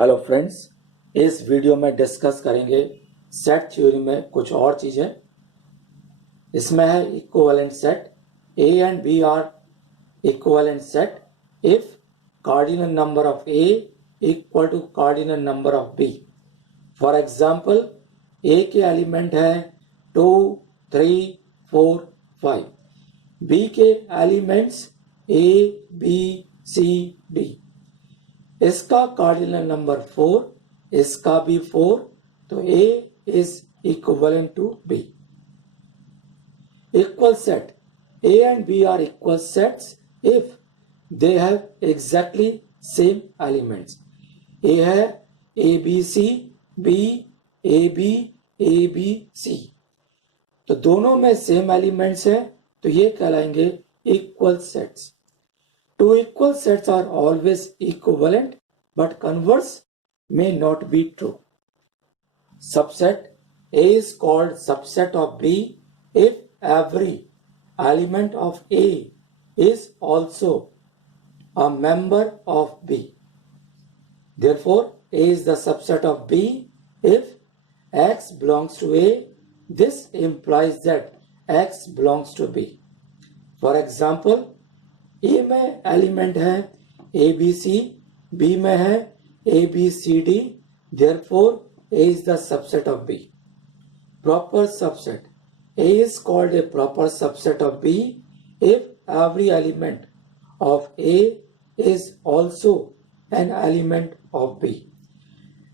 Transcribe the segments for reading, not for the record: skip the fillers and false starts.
Hello friends, इस video में discuss करेंगे सेट थ्योरी में कुछ और चीजें। इसमें है equivalent set. A and B are equivalent set if cardinal number of A equal to cardinal number of B. For example, A के एलिमेंट है 2, 3, 4, 5। बी के elements A, B, C, D. इसका कार्डिनल नंबर 4, इसका भी 4, तो A is equivalent to B. Equal set. A and B are equal sets if they have exactly same elements. A है ABC, B, AB, ABC. तो दोनों में same elements हैं, तो ये कहलाएंगे equal sets. Two equal sets are always equivalent, but converse may not be true. Subset A is called subset of B if every element of A is also a member of B. Therefore, A is the subset of B if X belongs to A. This implies that X belongs to B. For example, A में element है A B C, B में है A B C D, therefore A is the subset of B. Proper subset A is called a proper subset of B if every element of A is also an element of B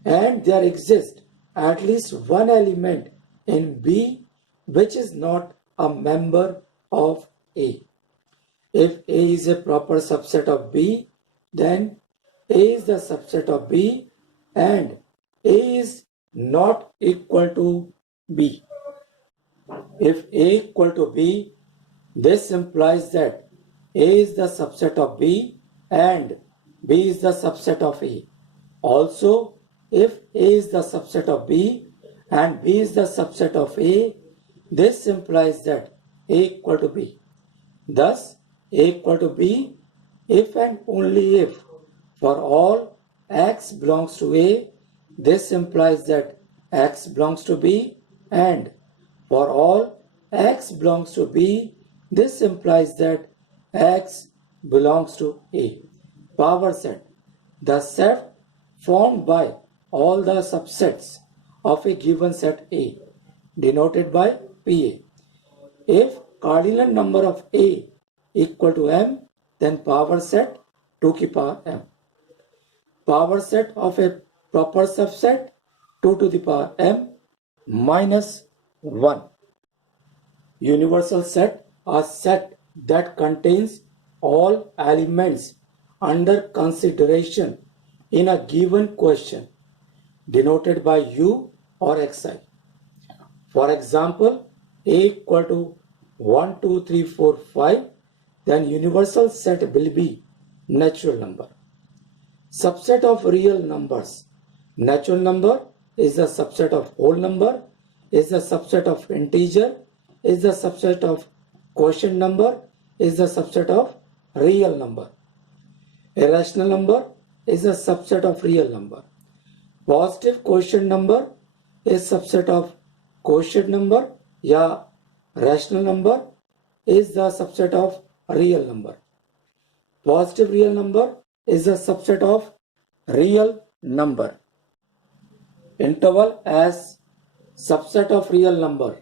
and there exist at least one element in B which is not a member of A. If A is a proper subset of B, then A is the subset of B and A is not equal to B. If A equal to B, this implies that A is the subset of B and B is the subset of A. Also, if A is the subset of B and B is the subset of A, this implies that A equal to B. Thus, A equal to B if and only if for all X belongs to A, this implies that X belongs to B, and for all X belongs to B, this implies that X belongs to A. Power set. The set formed by all the subsets of a given set A, denoted by PA. If cardinal number of A equal to m, then power set 2 की power m. Power set of a proper subset 2 to the power m minus 1. Universal set are set that contains all elements under consideration in a given question, denoted by u or xi. For example, A equal to 1, 2, 3, 4, 5, then universal set will be natural number. Subset of real numbers. Natural number is the subset of whole number, is the subset of integer, is the subset of quotient number, is the subset of real number. Irrational number is a subset of real number. Positive quotient number is subset of quotient number, या rational number is the subset of real number. Positive real number is a subset of real number. Interval as subset of real number.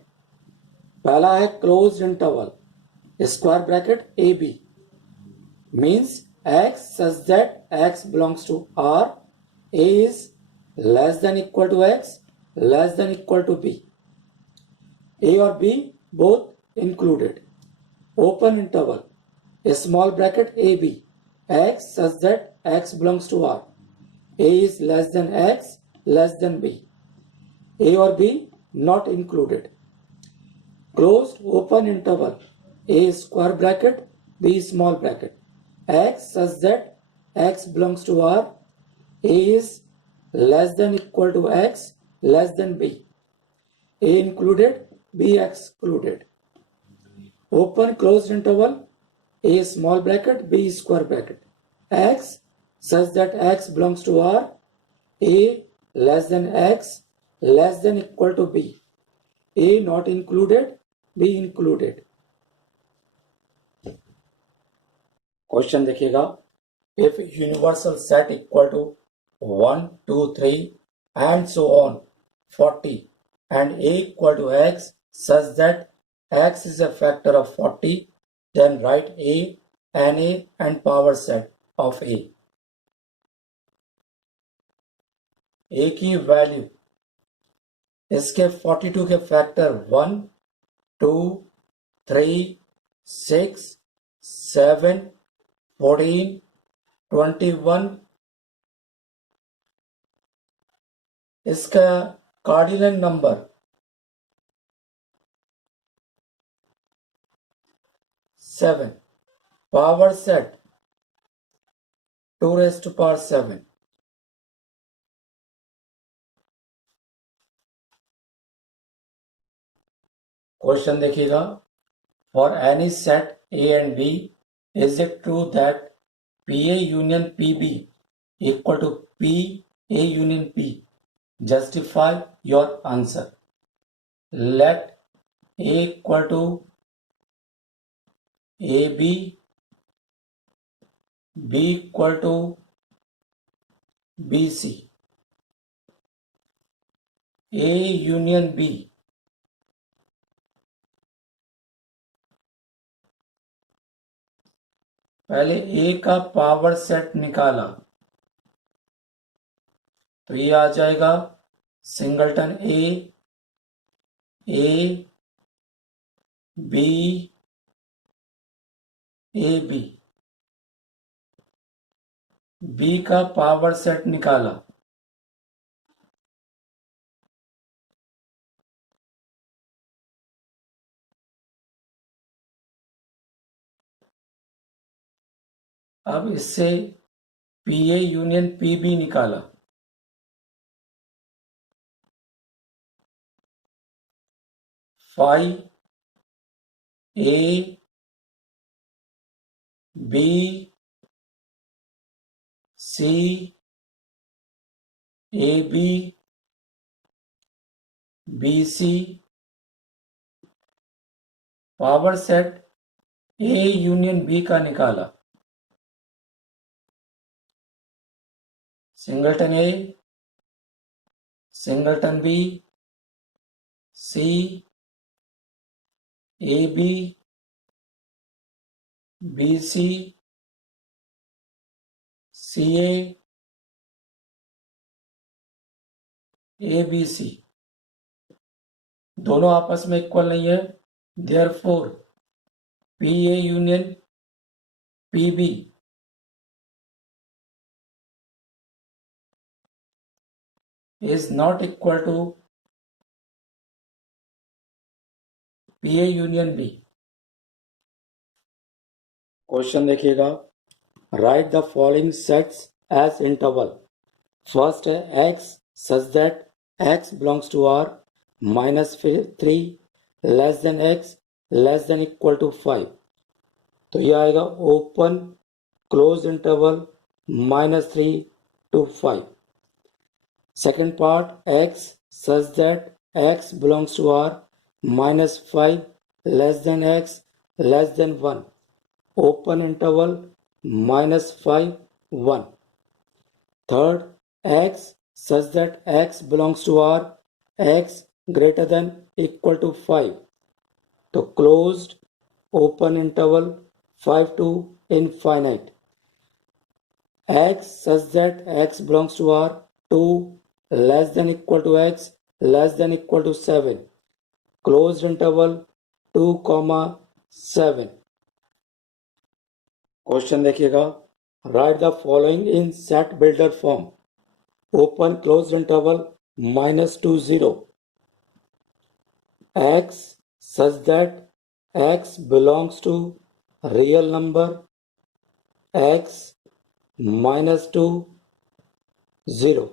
पहला है closed interval, square bracket AB, means x such that x belongs to R, A is less than equal to x, less than equal to B. A or B both included. Open interval, a small bracket AB, x such that x belongs to R. A is less than x, less than B. A or B not included. Closed open interval, A square bracket, B small bracket, x such that x belongs to R. A is less than equal to x, less than B. A included, B excluded. Open closed interval, A small bracket, B square bracket, x such that x belongs to R. A less than X less than equal to B. A not included, B included. Question देखिएगा. If universal set equal to 1, 2, 3 and so on 40 and A equal to X such that X is a factor of 40, then write A, NA and power set of A. A की value इसके 42 के factor 1, 2, 3, 6, 7, 14, 21. इसका cardinal number 7. Power set 2 raised to power 7. Question देखिएगा. For any set A and B, is it true that PA union PB equal to PA union P? Justify your answer. Let A equal to AB, B equal to BC. A union B पहले A का power set निकाला तो ये आ जाएगा singleton A, B, AB. B का power set निकाला अब इससे PA यूनियन PB निकाला phi A, B, C, AB, BC. Power set A union B का निकाला singleton A, singleton B, C, AB, BC, CA, ABC. दोनों आपस में इक्वल नहीं है, therefore PA union PB is not equal to PA union B. Question देखिएगा. Write the following sets as interval. First है X such that X belongs to R -3 less than X less than equal to 5. तो ये आएगा open close interval -3 to 5. Second part, X such that X belongs to R -5 less than X less than 1. Open interval -5, 1. Third, X such that X belongs to R X greater than equal to 5. तो closed open interval 5 to infinite. X such that X belongs to R 2 less than equal to X less than equal to 7. Closed interval 2, 7. Question देखिएगा. Write the following in set builder form. Open close interval -2, 0. X such that X belongs to real number X -2, 0.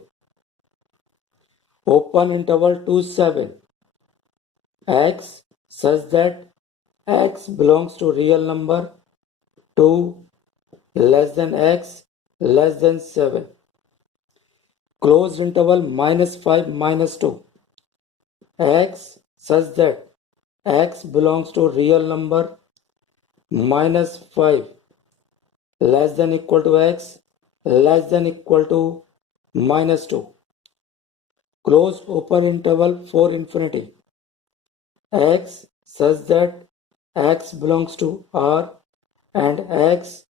Open interval 2, 7. X such that X belongs to real number 2 less than X less than 7. closed interval -5 -2 x such that x belongs to real number -5 less than equal to x less than equal to -2 close open interval for infinity x such that x belongs to R and x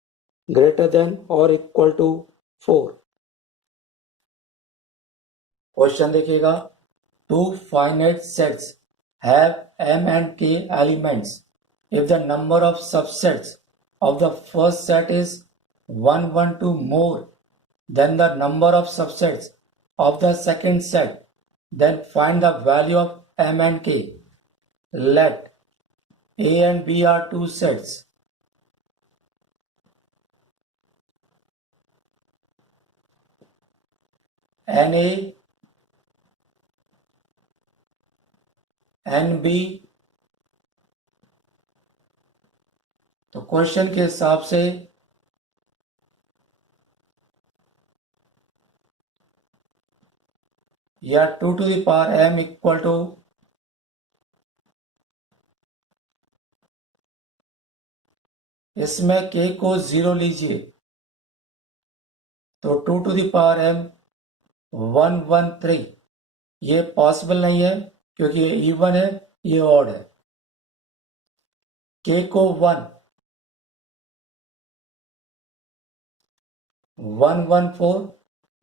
greater than or equal to 4. Question देखिएगा, two finite sets have m and k elements. If the number of subsets of the first set is 1, 1, 2 more than the number of subsets of the second set, then find the value of m and k. Let A and B are two sets. And A and B, तो question के हिसाब से या 2 to the power m equal to इसमें k को 0 लीजिए तो 2 to the power m 113 ये पॉसिबल नहीं है क्योंकि ये इवन है, ये ऑड है. k को 114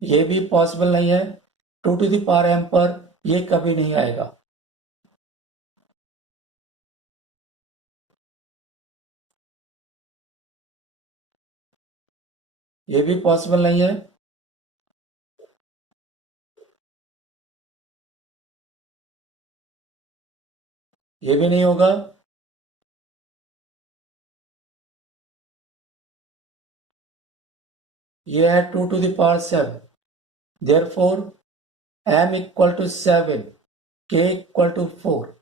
ये भी पॉसिबल नहीं है. 2 to the power m पर ये कभी नहीं आएगा. ये भी पॉसिबल नहीं है. ये भी नहीं होगा. ये है 2 to the power 7. Therefore m equal to 7, k equal to 4.